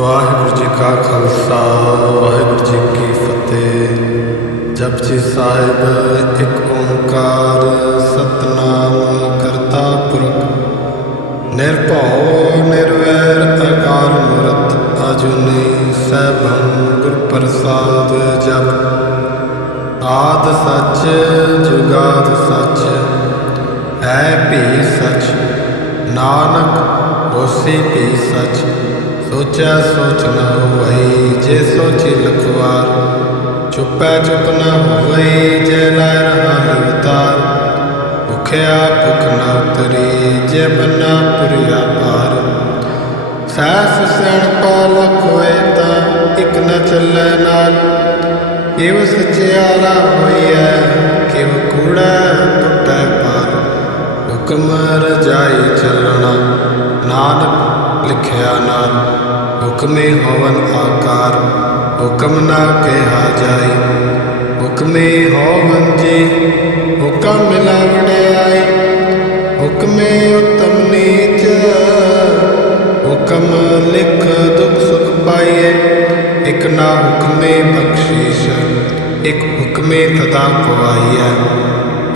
ਵਾਹਿਗੁਰੂ ਜੀ ਕਾ ਖਾਲਸਾ ਵਾਹਿਗੁਰੂ ਜੀ ਕੀ ਫਤਿਹ। ਜਪਜੀ ਸਾਹਿਬ ਇੱਕ ਓਂਕਾਰ ਸਤਨਾਮ ਕਰਤਾ ਪੁਰਖ ਨਿਰਭਉ ਨਿਰਵੈਰ ਅਕਾਲ ਮੂਰਤ ਅਜੂਨੀ ਸੈਭੰ ਗੁਰ ਪ੍ਰਸਾਦ। ਜਪ ਆਦਿ ਸੱਚ ਜੁਗਾਦਿ ਸੱਚ ਹੈ ਭੀ ਸੱਚ ਨਾਨਕ ਹੋਸੀ ਭੀ ਸੱਚ। ਸੋਚਿਆ ਸੋਚ ਨ ਹੋਵਈ ਜੇ ਸੋਚੀ ਲਖਵਾਰ। ਚੁੱਪੈ ਚੁੱਪ ਨ ਹੋਵਈ ਜੇ ਲਾਇ ਰਹਾ ਲਿਵਤਾਰ। ਭੁਖਿਆ ਭੁਖ ਨ ਉਤਰੀ ਜੇ ਬੰਨਾ ਪੁਰੀਆ ਭਾਰ। ਸਹਿਸ ਸਿਆਣਪਾ ਲਖ ਹੋਏ ਤਾਂ ਇਕ ਨ ਚੱਲੈ ਨਾਲ। ਕਿਵ ਸਚਿਆਰਾ ਹੋਈਐ ਕਿਵ ਕੂੜੈ ਟੁੱਟੈ ਪਾਰ। ਹੁਕਮ ਰਜਾਈ ਚੱਲਣਾ ਨਾਨਕ ਲਿਖਿਆ ਨਾਲ। ਹੁਕਮੇ ਹੋਵਨ ਆਕਾਰ ਹੁਕਮ ਨਾ ਕਿਹਾ ਜਾਈ। ਹੁਕਮੇ ਹੋਵਨ ਜੀ ਹੁਕਮ ਮਿਲਾ ਵਡਿਆਈ। ਹੁਕਮੇ ਉਤਮ ਨੀਚ ਹੁਕਮ ਲਿਖ ਦੁਖ ਸੁਖ ਪਾਈਏ। ਇਕ ਨਾ ਹੁਕਮੇ ਬਖਸ਼ੀਸ਼ ਇਕ ਹੁਕਮੇ ਤਦਾ ਪਵਾਈਐ।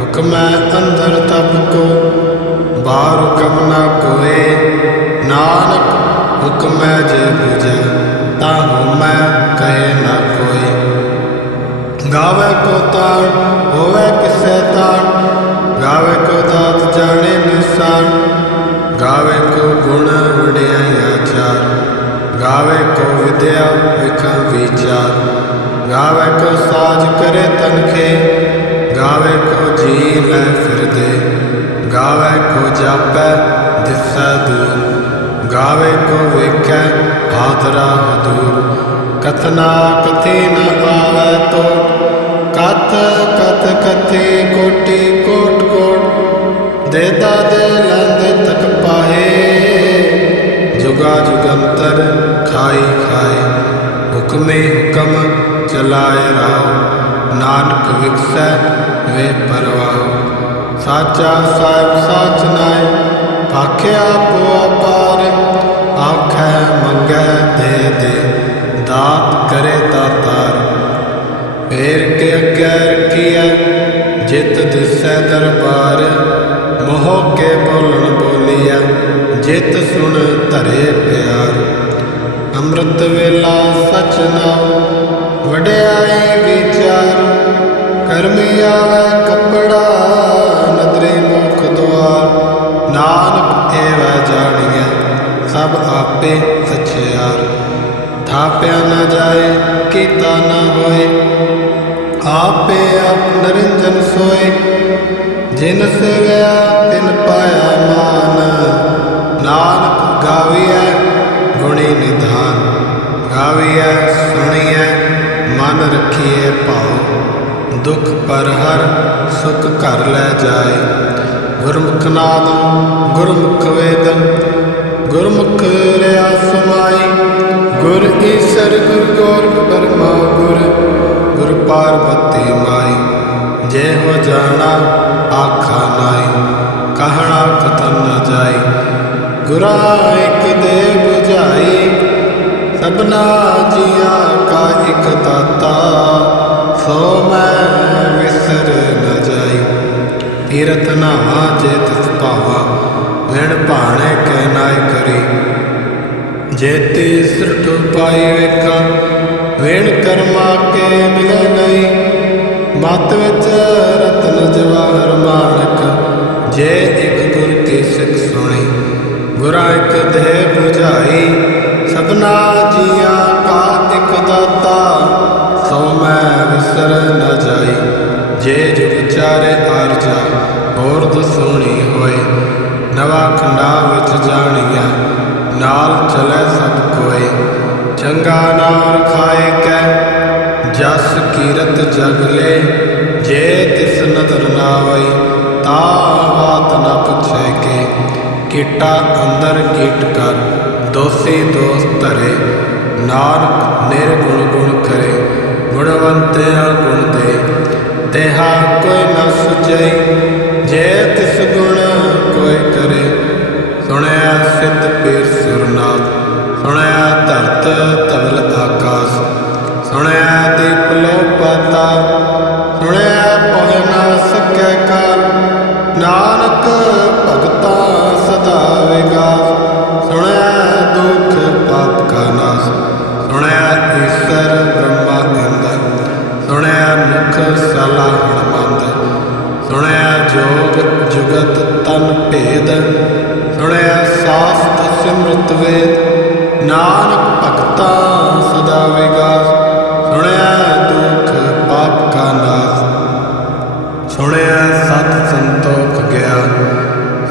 ਹੁਕਮੈ ਅੰਦਰ ਤਬ ਕੋ ਬਾਹਰ ਹੁਕਮ ਨਾ ਕੋਏ। ਨਾਨਕ ਹੁਕਮੈ ਜੇ ਬੁਝੈ ਤਾਂ ਹੋਮੈ ਕਹੇ ਨਾ ਕੋਈ। ਗਾਵੇ ਕੋ ਤਾਣ ਹੋਵੇ ਕਿਸੈ ਤਾਣ। ਗਾਵੇ ਕੋ ਦਾਤ ਜਾਣੇ ਨਿਸ਼ਾਨ। ਗਾਵੇ ਕੋ ਗੁਣ ਵਡਿਆਈ ਆਚਾਰ। ਗਾਵੇ ਕੋ ਵਿਦਿਆ ਵਿਖ ਵਿਚਾਰ। ਗਾਵੇ ਕੋ ਸਾਜ ਕਰੇ ਤਨਖੇ। ਗਾਵੇ ਕੋ ਜੀ ਲੈ ਫਿਰਦੇ। ਗਾਵੇ ਕੋ ਜਾਪੈ ਦਿਸੈ ਦੂਰ। ਗਾਵੇ ਕੋ ਵੇਖੈ ਹਾਦਰਾ ਹਦੂਰ। ਕਥਨਾ ਕਥੀ ਨ ਆਵੈ ਤੋਟ। ਕਥ ਕਥ ਕਥੀ ਕੋਟੀ ਕੋਟ ਕੋਟ। ਦੇਦਾ ਦੇ ਲੈਂਦੇ ਤਕ ਪਾਹੇ। ਜੁਗਾ ਜੁਗੰਤਰ ਖਾਈ ਖਾਏ। ਹੁਕਮੇ ਹੁਕਮ ਚਲਾਏ ਰਾਉ। ਨਾਨਕ ਵਿਗਸੈ ਵੇ ਪਰਵਾਹ। ਸਾਚਾ ਸਾਹਿਬ ਸਾਚ ਨਾਏ ਆਖਿਆ ਪੋ ਅਪਾਰ। ਆਖੈ ਮੰਗੈ ਦੇ ਦੇ ਦਾਤ ਕਰੇ ਦਾਤਾਰ। ਫੇਰ ਕੇ ਅੱਗੇ ਰਖੀਐ ਜਿਤ ਦਿਸੈ ਦਰਬਾਰ। ਮੋਹ ਕੇ ਬੋਲਣ ਬੋਲੀਐ ਜਿਤ ਸੁਣ ਧਰੇ ਪਿਆਰ। ਅੰਮ੍ਰਿਤ ਵੇਲਾ ਸਚ ਨਾਉ ਵਡਿਆਈ ਵਿਚਾਰ। ਕਰਮੀ ਆਵੈ ਕੱਪੜਾ ਨਦਰੀ ਮੁਖ ਦੁਆਰ। ਨਾਨਕ ਏਵੈ ਜਾਣੀਐ ਸਭ ਆਪੇ ਸਚਿਆਰ। ਥਾਪਿਆ ਨ ਜਾਏ ਕੀਤਾ ਨ ਹੋਏ। ਆਪੇ ਆਪ ਨਿਰੰਜਨ ਸੋਏ। ਜਿਨ ਸੇਵਿਆ ਤਿਨ ਪਾਇਆ ਮਾਨ। ਨਾਨਕ ਗਾਵੀਐ ਗੁਣੀ ਨਿਧਾਨ। ਗਾਵੀਐ ਸੁਣੀਐ ਮਨ ਰਖੀਐ ਭਾਉ। ਦੁਖ ਪਰ ਹਰ ਸੁਖ ਘਰ ਲੈ ਜਾਏ। ਗੁਰਮੁਖ ਨਾਮ ਗੁਰਮੁਖ ਵੇਦ ਗੁਰਮੁਖ ਰਿਆ ਸਮਾਈ। ਗੁਰ ਈਸਰ ਗੁਰ ਗੋਰਖ ਬਰਮਾ ਗੁਰ ਗੁਰ ਪਾਰਬਤੀ ਮਾਈ। ਜੇ ਹੋ ਜਾਣਾ ਆਖਾ ਨਾਈ ਕਹਿਣਾ ਕਥਨ ਨ ਜਾਈ। ਗੁਰਾ ਇਕ ਦੇ ਬੁਝਾਈ ਸਭਨਾ ਜੀਆਂ ਕਾ ਇਕ ਦਾਤਾ। ਸੋ ਮੈਂ ਵਿਸਰ ਨ ਜਾਈ। ਤੀਰਥ ਨਾਵਾ ਜੇ ਤਿਸ ਭਾਵਾ ਵਿਣ ਭਾਣੇ ਕਹਿ ਨਾਇ ਕਰੀ। ਜੇਤੀ ਸਿਰਠ ਪਾਈ ਵੇਖਾਂ ਵਿਣ ਕਰਮਾ ਕੇ ਮਿਲੇ ਨਹੀਂ। ਮਤ ਵਿੱਚ ਰਤਨ ਜਵਾਹਰ ਮਾਣਕ ਜੇ ਇਕ ਗੁਰ ਕੀ ਸਿੱਖ ਸੁਣੀ। ਗੁਰਾ ਇਕ ਦੇਹ ਬੁਝਾਈ ਸਭਨਾ ਜੀਆਂ ਕਾ ਇਕ ਦਾਤਾ। ਸੋ ਮੈਂ ਵਿਸਰ ਨ ਜਾਈ। ਜੇ ਜੁਗ ਚਾਰੇ ਆਰਜਾ ਹੋਰ ਦਸੂਣੀ ਹੋਏ। ਨਵਾ ਖੰਡਾ ਵਿੱਚ ਜਾਣੀਐ ਨਾਲ ਚਲੇ ਸਭ ਕੋਏ। ਚੰਗਾ ਨਾਮ ਰਖਾਏ ਕੈ ਜਸ ਕੀਰਤ ਜਗ ਲੈ। ਜੇ ਤਿਸ ਨਦਰ ਨਾ ਆਵਈ ਤਾ ਬਾਤ ਨ ਪੁੱਛੈ ਕੇ। ਕੀਟਾ ਅੰਦਰ ਕੀਟ ਕਰ ਦੋਸੀ ਦੋਸ ਧਰੇ। ਨਾਨਕ ਨਿਰਗੁਣ ਗੁਣ ਕਰੇ ਗੁਣਵੰਤਿਆ ਗੁਣ ਦੇ। ਤੇਹਾ ਕੋਈ ਨ ਸੁਝਈ ਜੇ ਤਿਸ ਗੁਣ ਕੋਈ ਕਰੇ। ਸੁਣਿਆ ਸਿੱਧ ਪੀਰ ਸੁਰਨਾਥ ਸੁਣਿਆ ਧਰਤ ਜਗਤ ਧਵਲ ਆਕਾਸ। ਸੁਣਿਆ ਦੀਪ ਲੋ ਪਾਤਾ, ਸੁਣਿਆ ਪਹੁ ਨਾ ਸਕੈ ਕਾਲ। ਨਾਨਕ ਭਗਤਾ ਸਦਾ ਵਿਗਾਸ, ਸੁਣਿਆ ਦੁਖ ਪਾਪ ਕਾ ਨਾਸ। ਸੁਣਿਆ ਈਸਰ ਬ੍ਰਹਮਾ ਇੰਦ, ਸੁਣਿਆ ਮੁਖ ਸਾਲਾ ਹਣਮੰਦ। ਸੁਣਿਆ ਜੋਗ ਜੁਗਤ ਤਨ ਭੇਦ, ਸੁਣਿਆ ਸਾਸਤ ਸਿਮਰਤ ਵੇਦ। ਨਾਨਕ ਭਗਤਾ ਸਦਾ ਵਿਗਾਸ, ਸੁਣਿਆ ਦੁਖ ਪਾਪ ਕਾ ਨਾਸ। ਸੁਣਿਆ ਸਤ ਸੰਤੋਖ ਗਿਆਨ,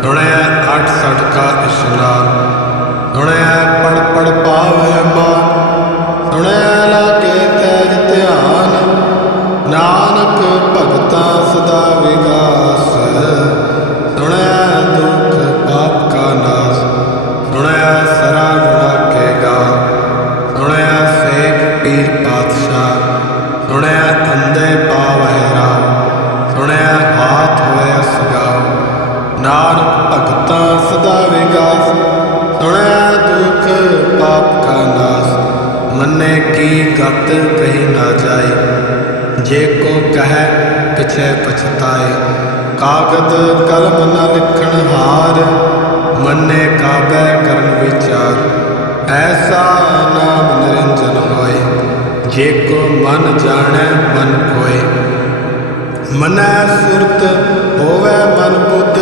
ਸੁਣਿਆ ਅਠ ਸਠ ਕਾ ਇਸ਼ਨਾਨ। ਸੁਣਿਆ ਪੜ ਪੜ ਪਾਵੈ ਮਾਨ, ਸੁਣਿਆ ਲਾਗੇ ਤੈਜ ਧਿਆਨ। ਨਾਨਕ ਭਗਤਾ ਸਦਾ ਵਿਗਾਸ, ਸੁਣਿਆ ਦੁਖ ਪਾਪ ਕਾ ਨਾਸ। ਸੁਣਿਆ ਸਰਾ ਗੁਣਾ ਕੇ ਗਾ, ਸੁਣਿਆ ਸੇਖ ਪੀਰ ਪਾਤਸ਼ਾਹ। ਸੁਣਿਆ ਅੰਧੇ ਪਾਵੈ ਰਾਹ, ਸੁਣਿਆ ਹਾਥ ਹੋਇਆ ਸਗਾਓ। ਨਾਨਕ ਭਗਤਾ ਸਦਾ ਵਿਗਾਸ, ਸੁਣਿਆ ਦੁਖ ਪਾਪ ਕਾ ਨਾਸ। ਮੰਨੇ ਕੀ ਗਤ ਕਹੀ ਨਾ ਜਾਏ, ਜੇ ਕੋ ਕਹੈ ਪਿਛੈ ਪਛਤਾਏ। ਕਾਗਦ ਕਲਮ ਨ ਲਿਖਣ ਹਾਰ, ਮੰਨੇ ਕਾਬੈ ਕਰਨ ਵਿਚਾਰ। ਐਸਾ ਨਾਮ ਨਿਰੰਜਨ ਹੋਏ, ਜੇ ਕੋ ਮਨ ਜਾਣੈ ਮਨ ਕੋਏ। ਮਨੈ ਸੁਰਤ ਹੋਵੈ ਮਨ ਬੁੱਧ,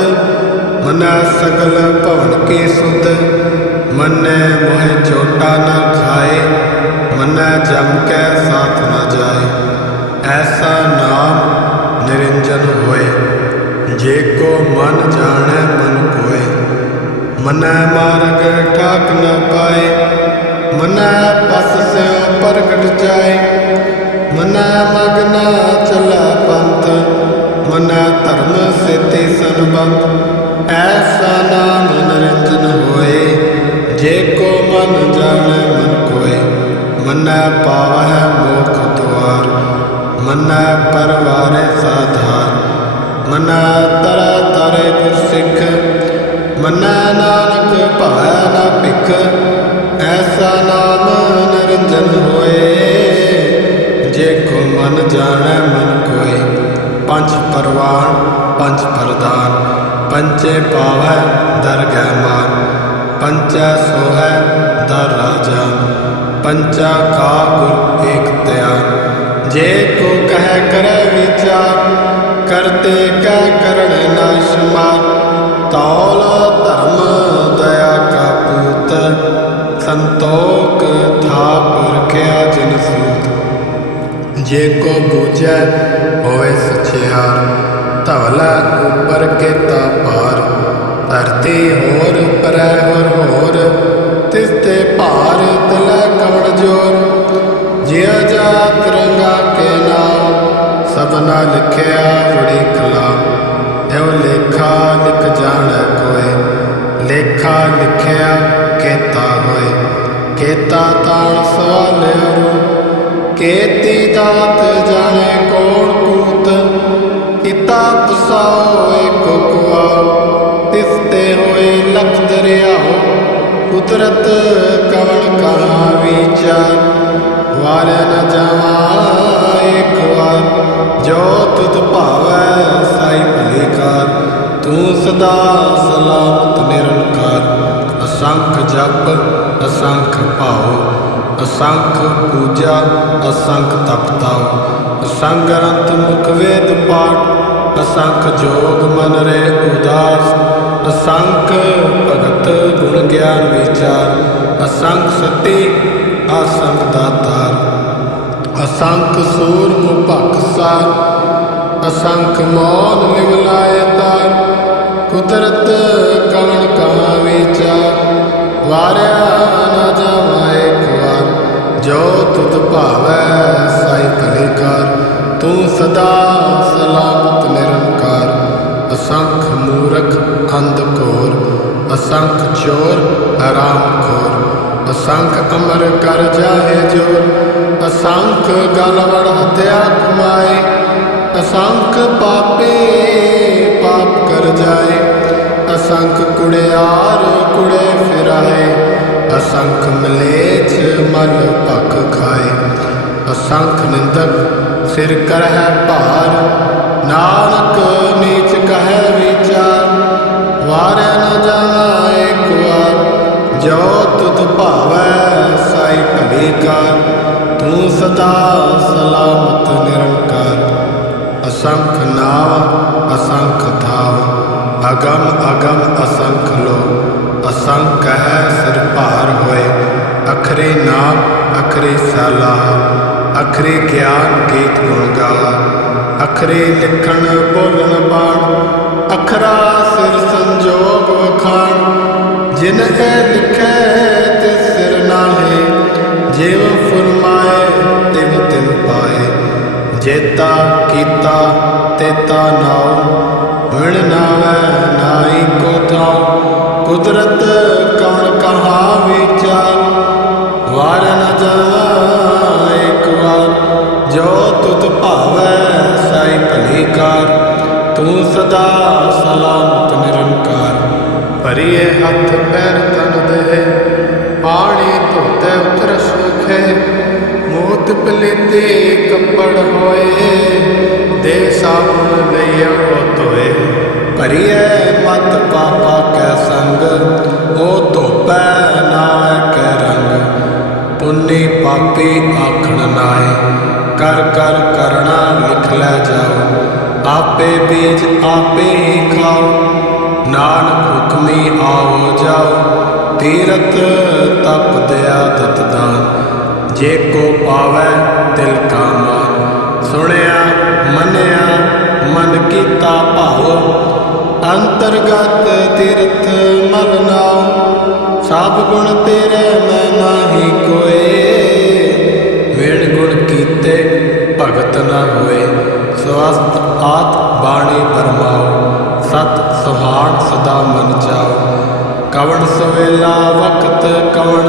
ਮਨੈ ਸਗਲ ਭਵਨ ਕੀ ਸੁਧ। ਮੰਨੈ ਮੋਹਿ ਚੋਟਾ ਨ ਖਾਏ, ਮੰਨੈ ਜਮ ਕੈ ਸਾਥ ਨ ਜਾਏ। ਐਸਾ ਨਾਮ ਨਿਰੰਜਨ ਹੋਏ, ਜੇ ਕੋ ਮਨ ਜਾਣੈ ਮਨ ਕੋਏ। ਮੰਨੈ ਮਾਰਗ ਠਾਕ ਨ ਪਾਏ, ਮੰਨੈ ਪਸ ਸਿਉ ਪ੍ਰਗਟ ਜਾਏ। ਮੰਨੈ ਮਗ ਨ ਚਲੈ ਪੰਥ, ਮੰਨੈ ਧਰਮ ਸੇਤੀ ਸੰਬੰਧ। ਐਸਾ ਨਾਮ ਨਿਰੰਜਨ ਹੋਏ, ਜੇ ਕੋ ਮਨ ਜਾਣੈ ਮਨ ਕੋਏ। ਮੰਨੈ ਪਾਵਹਿ ਮੋਖ ਦੁਆਰ, ਮੰਨੈ ਪਰਵਾਰੈ ਸਾਧਾਰ। ਮੰਨੈ ਤਰੈ ਤਾਰੇ ਗੁਰ ਸਿੱਖ, ਮੰਨੈ ਨਾਨਕ ਭਾਵੈ ਨ ਭਿਖ। ਐਸਾ ਨਾਮ ਨਿਰੰਜਨ ਹੋਏ, ਜੇ ਕੋ ਮਨ ਜਾਣੈ ਮਨ ਕੋਏ। ਪੰਜ ਪਰਵਾਣ ਪੰਜ ਪ੍ਰਧਾਨ, ਪੰਚੇ ਪਾਵੈ ਦਰਗਹਿ ਮਾਨ। ਪੰਚੈ ਸੋਹੈ ਦਰ ਰਾਜਾਨ, ਪੰਚਾ ਕਾ ਗੁਰ ਏਕ ਧਿਆਨ। ਜੇ ਕੋ ਕਹਿ ਕਰੈ ਵਿਚਾਰ, ਕਰਤੇ ਕਹਿ ਕਰਣ ਨਾ ਸ਼ੁਮਾਰ। ਤੌਲ ਧਰਮ ਦਇਆ ਕਾ ਪੂਤ, ਸੰਤੋਖ ਥਾਪ ਰਖਿਆ ਜਿਨ ਸੂਤ। ਜੇ ਕੋ ਬੂਝੈ ਹੋਵੇ ਸਚਿਆਰ, ਧਵਲਾ ਉਪਰ ਕੇਤਾ ਭਾਰ। ਧਰਤੀ ਹੋਰ ਉਪਰੈ ਹੋਰ ਹੋਰ, ਤਿਸ ਤੇ ਭਾਰ ਤਲੈ ਕਵਣ ਜੋਰ। ਜਿਉ ਜਾਤ ਰੰਗਾ ਕੇ ਨਾਮ, ਸਭਨਾ ਲਿਖਿਆ ਬੜੀ ਕਲਾਮ। ਇਉ ਲੇਖਾ ਲਿਖ ਜਾਣੈ ਕੋਇ, ਲੇਖਾ ਲਿਖਿਆ ਕੇਤਾ ਹੋਏ। ਕੇਤਾ ਤਾਣ ਸਵਾਲਿਆ ਰੂ, ਕੇਤੀ ਦਾਤ ਜਾਣੈ ਕੌਣ ਕੂਤ। ਕੀਤਾ ਪਸਾਉ ਏਕੋ ਕੁਆਉ, ਤਿਸ ਤੇ ਹੋਏ ਲਖ ਦਰਿਆਉ। ਕੁਦਰਤ ਕਵਣ ਕਹਾ ਵਿਚਾਰ, ਵਾਰਿਆ ਨ ਜਾਵਾ ਏਕ ਵਾਰ। ਜੋ ਤੁਧ ਭਾਵੈ ਸਾਈ ਭਲੀ ਕਾਰ, ਤੂੰ ਸਦਾ ਸਲਾਮਤ ਨਿਰੰਕਾਰ। ਅਸੰਖ ਜਪ ਅਸੰਖ ਭਾਉ, ਅਸੰਖ ਪੂਜਾ ਅਸੰਖ ਤਪਤਾਉ। ਅਸੰਖ ਗ੍ਰੰਥ ਮੁਖ ਵੇਦ ਪਾਠ, ਅਸੰਖ ਜੋਗ ਮਨ ਰੇ ਉਦਾਸ। ਅਸੰਖ ਭਗਤ ਗੁਣ ਗਿਆਨ ਵਿਚਾਰ, ਅਸੰਖ ਸਤੀ ਅਸੰਖ ਦਾਤਾਰ। ਅਸੰਖ ਸੂਰ ਮੁ ਭਖਸਾਰ, ਅਸੰਖ ਮੌਨ ਲਿਵ ਲਾਇ ਤਾਰ। ਕੁਦਰਤ ਕਵਣ ਕਹਾ ਵਿਚਾਰ, ਵਾਰਿਆ ਨ ਜਾਵਾ ਏਕ ਵਾਰ। ਜੋ ਤੁਧ ਭਾਵੈ ਸਾਈ ਭਲੀ ਕਾਰ, ਤੂੰ ਸਦਾ ਸਲਾਮਤ ਨਿਰੰਕਾਰ। ਅਸੰਖ ਮੂਰਖ ਅੰਧ ਘੋਰ, ਅਸੰਖ ਚੋਰ ਹਰਾਮ ਖੋਰ। ਅਸੰਖ ਅਮਰ ਕਰ ਜਾਹੇ ਜੋਰ, ਅਸੰਖ ਗਲ ਵੜ ਹਤਿਆ ਕਮਾਏ। ਅਸੰਖ ਪਾਪੀ ਪਾਪ ਕਰ ਜਾਏ, ਅਸੰਖ ਕੁੜਿਆਰ ਕੁੜੇ ਫਿਰਾਏ। ਅਸੰਖ ਮਲੇਛ मल भख खाए। असंख निंदक सिर करह भार, नानक नीच कह विचार। वारे न जावा एक बार, जो तुध भावै साई भली कार। तू सदा सलामत निरंकार। असंख नाव असंख धाव, अगम अगम असंख लो। असंख है सिर भार होए, अखरे नाम अखरे सलाह। अखरे ज्ञान गीत गुण गाहा, अखरे लिखण बोलन बाण। अखरा सिर संजोग वखाण, जिन ए लिखै तिस सिर नाहे। जिव फुरमाए तिव तिन पाए, जेता कीता तेता नाउ। विण नावै नाई को थाउ, कुदरत कवण कहा विचार। वार न जावा एक बार, जो तुध भावै साई भली कार। तू सदा सलामत निरंकार। भरिए हथ पैर तन दे, पानी धोते उतर सूखे। मूत पलीते कपड़ होए, दे साबुन लइया ओ धोए। भरिए मत पापा कै संग, ओ धोपै नावै कै रंग। पुन्नी पापी आखण नाए, कर कर करना लिख लै जाओ। आपे बीज आपे ही खाओ, नानक हुक्मी आओ जाओ। तीरथ तप दया दत दान, जे को पावै तिल का मान। सुनिया मनिया मन कीता भाओ, अंतरगत तीरथ मल नाओ। सब गुण तेरे मैं नाही कोए, वेण गुण कीते भगत न होए। स्वस्थ आत बाणी परमाओ, सत सुहान सदा मन जाओ। कवण सवेला वक्त कवण,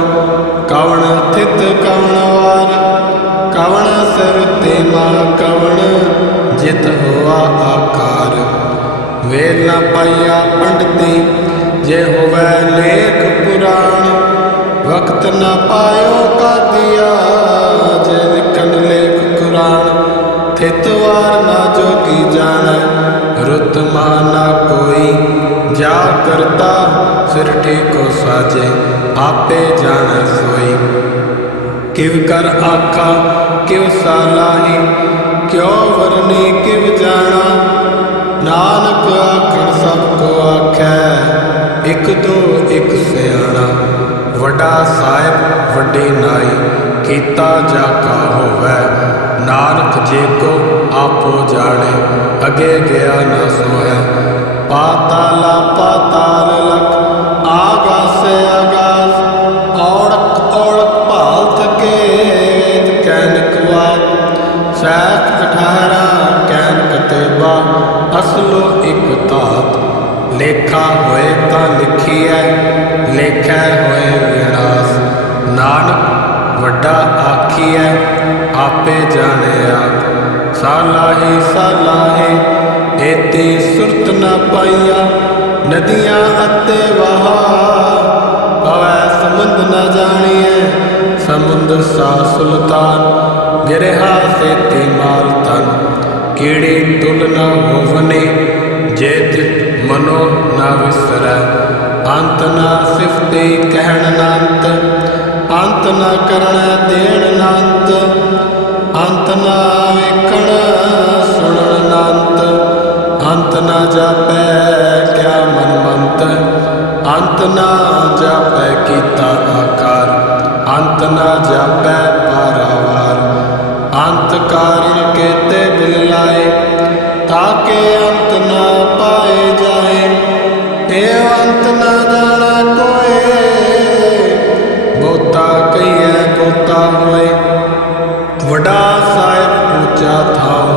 कवण थित कवण वार। कवण सिर तेमा कवण, जित होआ आकार। वेल न पाइया पंडिती, जे होवै लेख पुराण। वक्त न पायो का दिया, जे लिखन लेख कुरान। थित वार न जोगी जानै, रुत माना कोई। जा करता सिरठी को साजे, आपे जानै सोई। किव कर आखा किव सालाही, क्यों वरनी किव जाना। नानक आखण सबको आखै, इक दो इक सियाणा। वड्डा साहिब वड्डी नाई, कीता जाका होवै। नानक जे को आपो जाने, अगे गया न सोहै। पाताला पाताल लख, आगासे आगास। औड़क औड़क भाल थके, वेद कैनक वात। सैफ 18 कैनक तेबा, असलो एक धात। लेखा होए तां लिखिए, लेखै होए विनाश। नानक वड्डा आखिए, आपे जाने आप। सालाही सालाही, एती सुरत न पाइया। नदियाँ अते वहा, पवै समुंद न जानिए। समुंद सा सुल्तान, गिरहा सेती माल तन। कीड़ी तुल न होवनी, जे तित मनो न विसरै। अंत न सिफती कहण नांत, अंत न करण देण नांत। अंत न वेखण सुणन नांत, अंत न जापै क्या मन मंत। अंत न जापै कीता आकार, अंत न जापै पारावार। अंत कारण केते दिल लाए, ताके अंत न पाए जाए। हे अंत न जाना कोए, बहुता कहिए बहुता होए। वड्डा साहिब ऊंचा थाओ,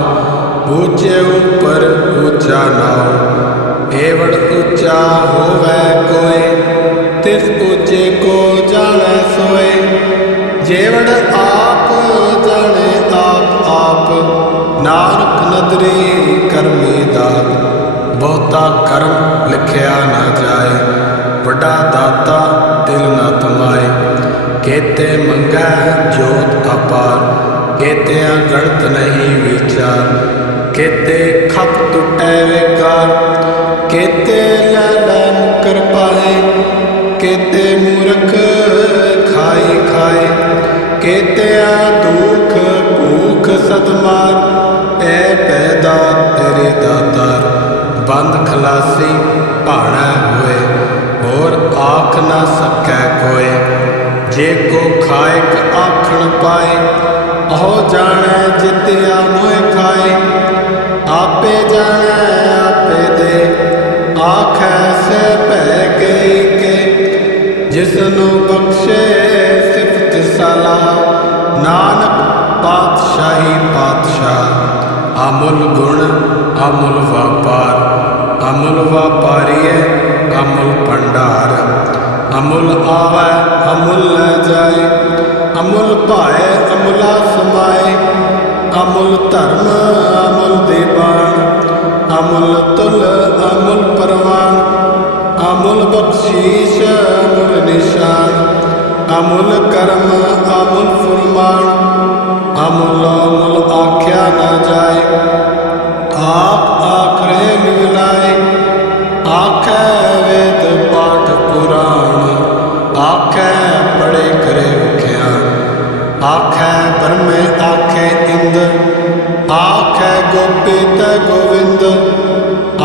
ऊंचे ऊपर ऊंचा नाओ। एवड़ ऊंचा होवै कोय, तिस ऊंचे को जाने सोए। जेवड़ आप जाने आप आप, नानक नदरी करमी दात। बहुता कर्म लिखिया न जाए, वड्डा दाता दिल न थमाए। केते मंगै जोत अपार, केते गणत नहीं विचार, केते खप टुटै विकार, केते लै मुकर पाए, केते मूर्ख खाए खाए, केते दुख भूख सतमार, ऐ पैदा तेरे दातार, बंद खलासी भाणै होए, होर आख ना सकै कोय, जे को खाएक आखण पाए, अहो जाने जित्या मोह खाए, आपे जाने आपे दे, आखै से पै गई के, जिसनु बख्शे सिफत सलाह, नानक पातशाही पातशाह, अमुल गुण अमुल व्यापार, अमुल व्यापारीए अमुल भंडार, अमुल आवै अमुल लै जाए, अमुल पाए अमुला समाए, अमुल धर्म अमुल दीवान, अमुल तुल अमुल परवान, अमुल बख्शीश अमुल निशान, अमुल कर्म अमुल फुरमान, अमुल अमुल आख्या न जाए, आप आखरे लिवलाए, आखै वेद पाठ पुराण, आखै पढ़े करे विख्यान, आखै ब्रह्मे आखै इंद, आखै गोपित गोविंद,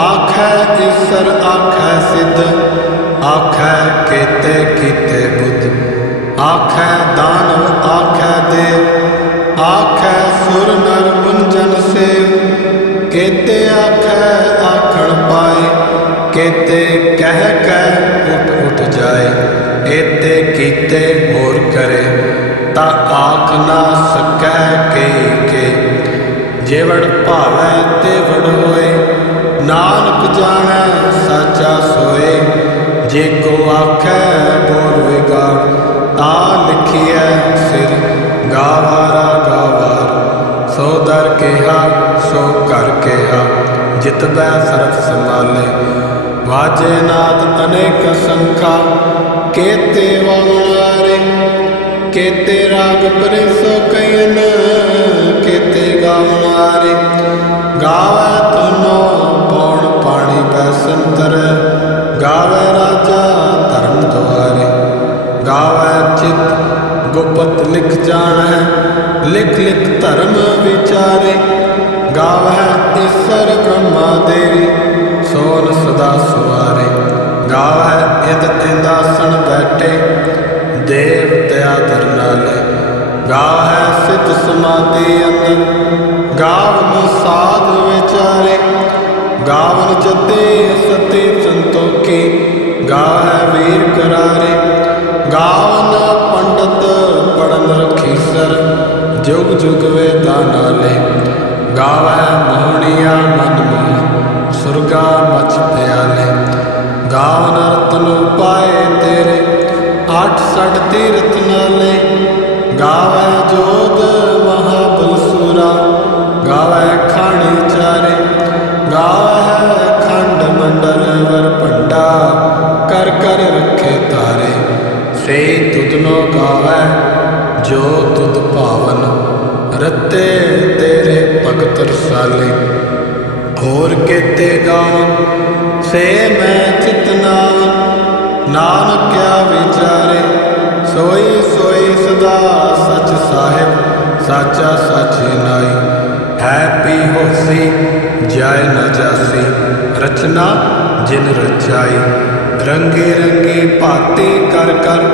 आखै ईसर आखै सिद्ध, आखै केते कीते बुद्ध, आखै दानव आखै देव, आखै सुर नर मुंजन सेव, केते आखै आखण पाए, केते कह कह उठ उठ जाए, एते कीते होर करे, ता आख ना सकै के, जेवड़ भावै तेवड़ होए, नानक जानै साचा सोए, जे को आखै बोल विगाड़, ता लिखिए सिर गावारा गावार, सो दर केहा सो कर केहा, जितबै सर्फ संभाले, वाजे नाद अनेक संखा, केते वारे, केते राग परिसो कयन, केते गावनारे, गावै तुनो पौण पाणी बैसंतर, गावै राजा धर्म द्वारे, गावै चित गुपत लिख जानै, लिख लिख धर्म विचारे, गावै ईसर ब्रह्मा देवी, सोन सदा सुवारे, गावै इंद इंदासन बैठे, देव दया धरनाले, गावै सिद्ध समाधि अंदर, गावन साध विचारे, गावन जते सती संतोखी, गावै वीर करारे, गावन पंडित पढ़न रखीसर, जुग जुग वेदा नाले, गावै मोहनिया मन मोह, सुरगा मच प्याले, गावन रतन पाए तेरे, आठ सठ तीरथ नाले, गावै जोध महाबल सूरा, गावै खाणी चारे, गावै खंड मंडल वर भंडा, कर कर रखे तारे, से तुदनो गावै जो तुद पावन, रते तेरे भगत रसाले, होर केते गावन से मैं चितनावन, नानक क्या विचारे, सोई सोई सदा सच साहिब, साचा सच नाई, है पी होसी जाय न जासी, रचना जिन रचाई, रंगी रंगी भांति कर कर,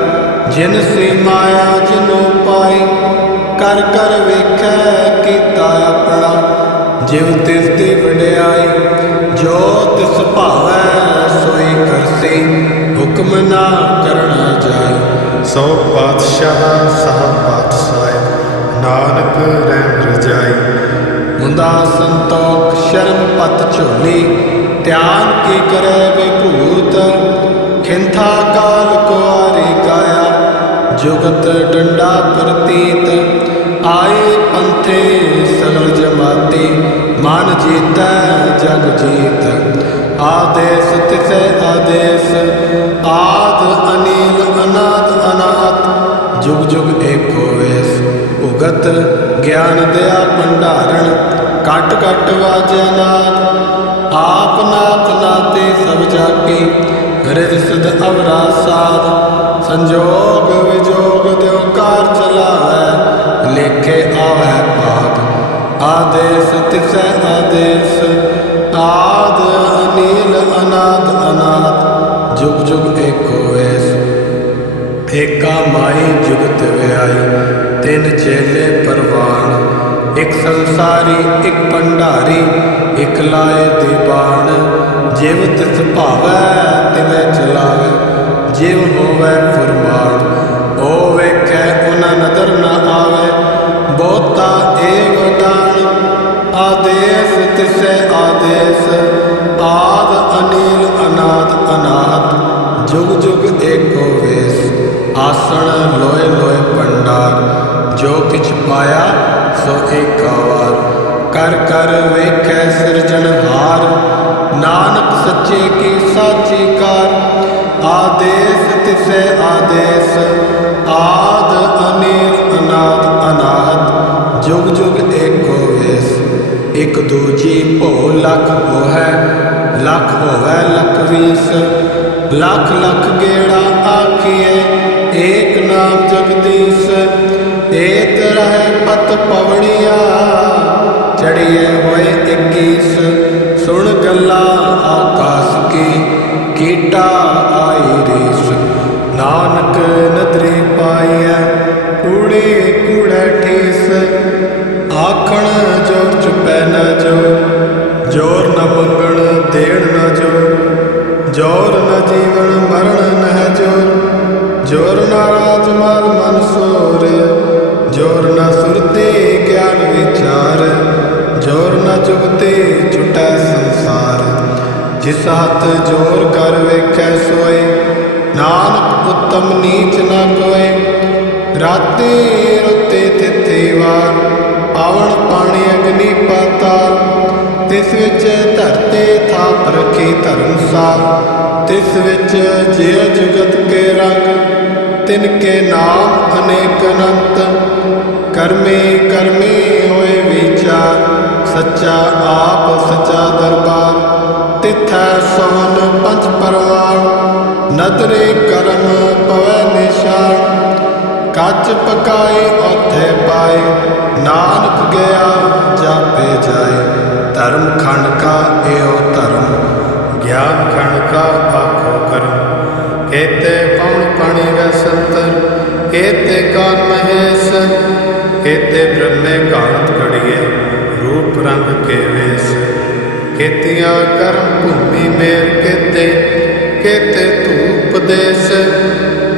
जिन सी माया जिनो पाई, कर कर वेखै कीता अपना, जिव तिस दी वडियाई, जो तिस भावै सोई करसी, हुक्म ना करना जाए, सौ पातशाह सह पातशाह, नानक रहन रजाई, मुंदा संतोख शर्म पत झोली, ध्यान की करे विभूत, खिंथा काल कुआरी काया, जुगत डंडा प्रतीत, आए पंथे सगल जमाती, मान जीतै जग जीत, आदेश तिसे आदेश, आद अनिल अनाथ अनाथ, जुग ਗਿਆਨ ਦਿਆ ਭੰਡਾਰਨ ਘਟ ਘਟ ਵਾਜਿਆ ਨਾਦ ਆਪ ਨਾਥ ਨਾਤੇ ਸਭ ਜਾਕੀ ਰਿਦ ਸਿਧ ਅਵਰਾ ਸਾਧ ਸੰਜੋਗ ਵਿਜੋਗ ਦਿਓ ਕਾਰ ਚਲਾਵੈ ਲੇਖੇ ਆਵੈ ਭਾਗ ਆਦੇਸ ਤਿਸੈ ਆਦੇਸ ਆਦ ਅਨੀਲ ਅਨਾਦ ਅਨਾਦ ਜੁਗ ਜੁਗ ਏਕੋ ਵੇਸ ਏਕਾ ਮਾਈ ਜੁਗਤ ਵਿਆਈ ਤਿੰਨ ਚੇਲੇ ਪਰਵਾਨ ਇੱਕ ਸੰਸਾਰੀ ਇੱਕ ਭੰਡਾਰੀ ਇੱਕ ਲਾਏ ਦੀਵਾਨ ਜਿਵ ਤਿਸ ਭਾਵੈ ਤਿਵੈ ਚਲਾਵੇ ਜਿਵ ਹੋਵੈ ਫੁਰਮਾਨ ਓ ਵੇਖੈ ਉਹਨਾਂ ਨਦਰ ਨਾ ਆਵੇ ਬਹੁਤਾ ਏਵ ਦਾਨ ਆਦੇਸ ਤਿਸੈ ਆਦੇਸ ਆਦ ਅਨੀਲ ਅਨਾਦ ਅਨਾਦ ਜੁਗ ਜੁਗ ਏਕੋ ਵੇਸ ਆਸਣ ਲੋਏ ਲੋਏ ਭੰਡਾਰ ਜੋ ਕਿਛ ਪਾਇਆ ਸੋ ਏਕਾ ਵਾਰ ਕਰ ਕਰ ਵੇਖੈ ਸਿਰਜਣਹਾਰ ਨਾਨਕ ਸੱਚੇ ਕੀ ਸਾਚੀ ਕਾਰ ਆਦੇਸ ਤਿਸੈ ਆਦੇਸ ਆਦ ਅਨੀਲ ਅਨਾਦ ਅਨਾਦ ਜੁਗ ਜੁਗ ਏਕੋ ਵੇਸ ਇਕ ਦੂਜੀ ਭੋ ਲਖ ਹੋਵੈ ਲਖ ਹੋਵੈ ਲਖ ਵੀਸ ਲੱਖ ਲੱਖ ਗੇੜਾ ਆਖੀਏ ਏਕ ਨਾਮ ਜਗਦੀਸ਼ ਏਕ ਰਹਿ ਪਤ ਪਵੜੀਆ ਚੜੀਏ ਹੋਏ 21 ਸੁਣ ਗੱਲਾਂ ਆਕਾਸ ਕੀ ਕੀਟਾ ਆਈ ਰੀਸ ਨਾਨਕ ਨਦਰੀ ਪਾਈਐ ਕੂੜੇ ਕੂੜੈ ਠੀਸ ਆਖਣ ਜੋਰ ਚੁਪੈ ਨ ਜੋਰ ਨ ਮੰਗਣ ਦੇਣ ਨ ਜੋਰ ਨ ਜੀਵਨ ਮਰਨ ਨਹਿ ਜੋਰ ਨ ਰਾਜ ਮਾਲ ਮਨ ਸੋਰ ਜੋਰ ਨ ਸੁਰਤੇ ਗਿਆਨ ਵਿਚਾਰ ਜੋਰ ਨ ਜੁਗਤੇ ਛੁਟੈ ਸੰਸਾਰ ਜਿਸ ਹੱਥ ਜੋਰ ਕਰ ਵੇਖੈ ਸੋਏ ਨਾਨਕ ਉੱਤਮ ਨੀਚ ਨ ਕੋਏ ਰਾਤੇ ਰੁੱਤੇ ਤਿਥੀ ਵਾਰ ਪਾਵਨ ਪਾਣੀ ਅਗਨੀ ਪਾਤਾਲ ਤਿਸ ਵਿੱਚ ਧਰਤੇ ਥਾਪ ਰੱਖੀ ਧਰਮਸਾਲ ਤਿਸ ਵਿੱਚ ਜਿਉ ਜੁਗਤ ਕੇ ਰੰਗ ਤਿਨ ਕੇ ਨਾਮ ਅਨੇਕ ਅਨੰਤ ਕਰਮੇ ਕਰਮੇ ਹੋਏ ਵਿਚਾਰ ਸੱਚਾ ਆਪ ਸੱਚਾ ਦਰਬਾਰ ਤਿਥੈ ਸੋਨ ਪੰਜ ਪਰਵਾਨ ਨਦਰੇ ਕਰਮ ਪਵੈ ਨਿਸ਼ਾਨ ਕੱਚ ਪਕਾਏ ਉੱਥੇ ਪਾਏ ਨਾਨਕ ਗਿਆ ਜਾਪੇ ਜਾਏ ਧਰਮ ਖੰਡ ਕਾ ਏਉ ਧਰਮ ਗਿਆਨ ਖੰਡ ਕਾ ਆਖੋ ਕਰਮ ਕੇਤੇ ਪਵਨ ਪਾਣੀ ਵੈ ਸੰਤਰ ਕੇਤੇ ਕਾਨ ਮਹੇਸ਼ ਕੇਤੇ ਬ੍ਰਹਮੇ ਘਾਟ ਘੜੀਏ ਰੂਪ ਰੰਗ ਕੇ ਵੇਸ ਕੇਤੀਆਂ ਕਰਮ ਭੂਮੀ ਮੇਰ ਕੇਤੇ ਧੂਪ ਦੇਸ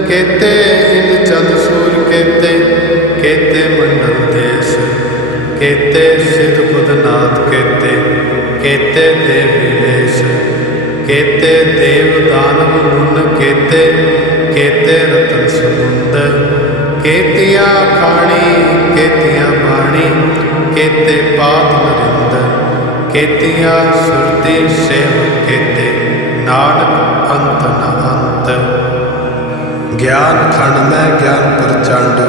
ਕੇਤੇ ਇੰਦ ਚੰਦ ਸੂਰ ਕੇਤੇ ਮੰਡਲ ਦੇਸ ਕੇਤੇ ਸਿਧ ਬੁੱਧਨਾਥ ਕੇਤੇ ਦੇਵੀ ਵੇਸ ਕੇਤੇ ਦੇਵ ਦਾਨਵ ਮੁਨ ਕੇਤੇ ਰਤਨ ਸਮੁੰਦ ਕੇਤੀਆਂ ਖਾਣੀ ਕੇਤੀਆਂ ਬਾਣੀ ਕੇਤੇ ਪਾਤ ਨਰਿੰਦ ਕੇਤੀਆਂ ਸੁਰਤੀ ਸੇਵ ਕੇਤੇ ਨਾਨਕ ਅੰਤ ਨ ਅੰਤ ਗਿਆਨ ਖੰਡ ਮੈਂ ਗਿਆਨ ਪ੍ਰਚੰਡ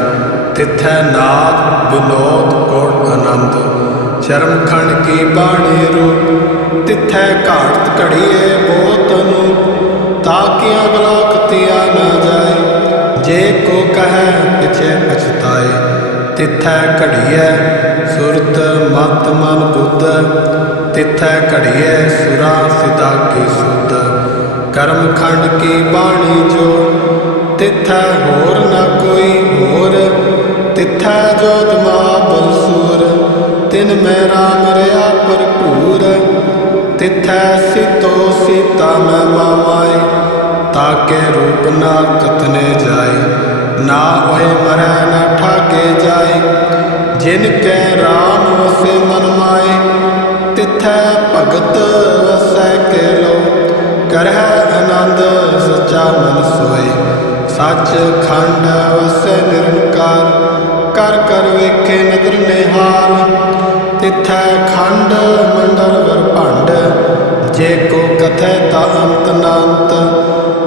ਤਿਥੈ ਨਾਦ ਵਿਨੋਦ ਕੋਟ ਆਨੰਦ ਸ਼ਰਮ ਖੰਡ ਕੀ ਬਾਣੀ ਰੂਪ ਤਿਥੈ ਘਾਟ ਘੜੀਏ ਬਹੁਤ ਅਨੂਪ ਤਾਕਿ ਅਗਲਾ ਖਤਿਆ ਨਾ ਜਾਏ ਜੇ ਕੋ ਕਹੈ ਪਿਛੇ ਪਛਤਾਏ ਤਿਥੈ ਘੜੀਐ ਸੁਰਤ ਮਤ ਮਨ ਬੁੱਧ ਤਿਥੈ ਘੜੀਐ ਸੁਰਾ ਸਿਦਾ ਕੀ ਸੁਧ ਕਰਮ ਖੰਡ ਕੀ ਬਾਣੀ ਜੋ ਤਿਥੈ ਹੋਰ ਨ ਕੋਈ ਹੋਰ ਤਿਥੈ ਜੋਤ ਮਹਾਬਲ ਸੂਰ ਤਿਨ ਮੈਂ ਰਾਮ ਰਿਆ ਭਰਪੂਰ ਤਿਥੈ ਸੀਤੋ ਸੀਤਾ ਮੈਂ ਮਾਮਾਏ ਤਾਕੇ ਰੂਪ ਨਾ ਕਥਨੇ ਜਾਏ ਨਾ ਹੋਏ ਮਰੈ ਨਾ ਠਾਕੇ ਜਾਏ ਜਿਨ ਕੈ ਰਾਮ ਵਸੇ ਮਨ ਮਾਏ ਤਿਥੈ ਭਗਤ ਵਸੈ ਕੇ ਲੋ ਕਰਹਿ ਆਨੰਦ ਸੱਚਾ ਮਨ ਸੋਏ ਸੱਚ ਖੰਡ ਵਸੈ ਨਿਰੰਕਾਰ ਕਰ ਕਰ ਵੇਖੇ ਨਦਰ ਨਿਹਾਲ ਤਿਥੈ ਖੰਡ ਮੰਡਲ ਵਰਭੰਡ ਜੇ ਕੋ ਕਥੈ ਤਾ ਅੰਤ ਨਾਂਤ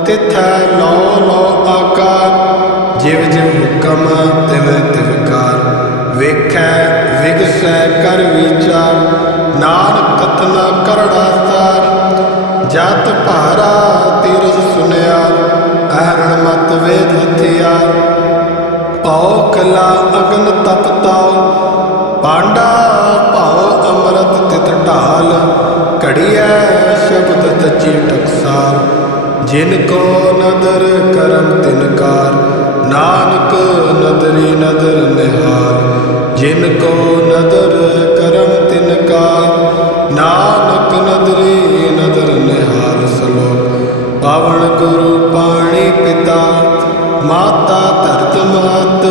ਤਿਥੈ ਲੋ ਲੋ ਆਕਾਰ ਜਿਵ ਜਿਵ ਹੁਕਮ ਤਿਵ ਤਿਵਕਾਰ ਵੇਖ ਕਰ ਵਿਚਾਰ, ਨਾਨਕ ਕਥਨਾ ਕਰੜਾ ਸਾਰ। ਜਤ ਭਾਰਾ ਤੀਰਥ ਸੁਨਿਆ, ਅਹਰਣ ਮਤ ਵੇਦ ਹਥਿਆਰ। ਭਉ ਕਲਾ ਅਗਨ ਤਪ ਤਾਉ, ਪਾਂਡਾ ਭਾਉ ਅੰਮ੍ਰਿਤ ਤਿਤ ਢਾਲ। ਘੜੀਐ ਸ਼ਬਦ ਤਜੀ ਟਕਸਾਲ, ਜਿਨ ਕੋ ਨਦਰ ਕਰਮ ਤਿਨਕਾਰ। ਨਾਨਕ ਨਦਰੀ ਨਦਰ ਨਿਹਾਲ, ਜਿਨ ਕੋ ਨਦਰ ਕਰਮ ਤਿਨਕਾਰ। ਨਾਨਕ ਨਦਰੀ ਨਦਰ ਨਿਹਾਲ। ਸਲੋਕ। ਪਾਵਨ ਗੁਰੂ ਪਾਣੀ ਪਿਤਾ, ਮਾਤਾ ਧਰਤ ਮਾਤ।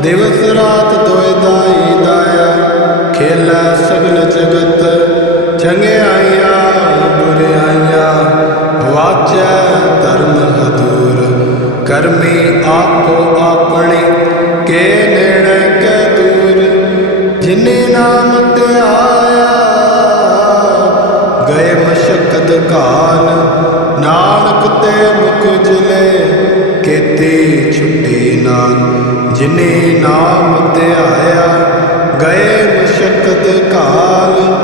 ਦਿਵਸ ਰਾਤ ਦੋਇ ਦਾਈ ਦਾਇਆ, ਖੇਲੈ ਸਗਲ ਜਗਤ। ਚੰਗਿਆਈਆਂ ਬੁਰਿਆਈਆਂ, ਵਾਚੈ ਧਰਮ ਹਦੂਰ। ਕਰਮੀ ਆਪੋ ਆਪਣੇ, ਕੇ ਨੇੜੇ ਕੈ ਦੂਰ। ਜਿਨੇ ਨਾਮ ਧਿਆਇਆ, ਗਏ ਮਸ਼ਕਤ ਘਾਲ। ਨਾਨਕ ਤੇ ਮੁਖ ਉਜਲੇ, ਕੀਤੀ ਛੁੱਟੀ ਨਾਲ। ਜਿਨੇ ਨਾਮ ਧਿਆਇਆ, ਗਏ ਮਸ਼ਕਤ ਘਾਲ।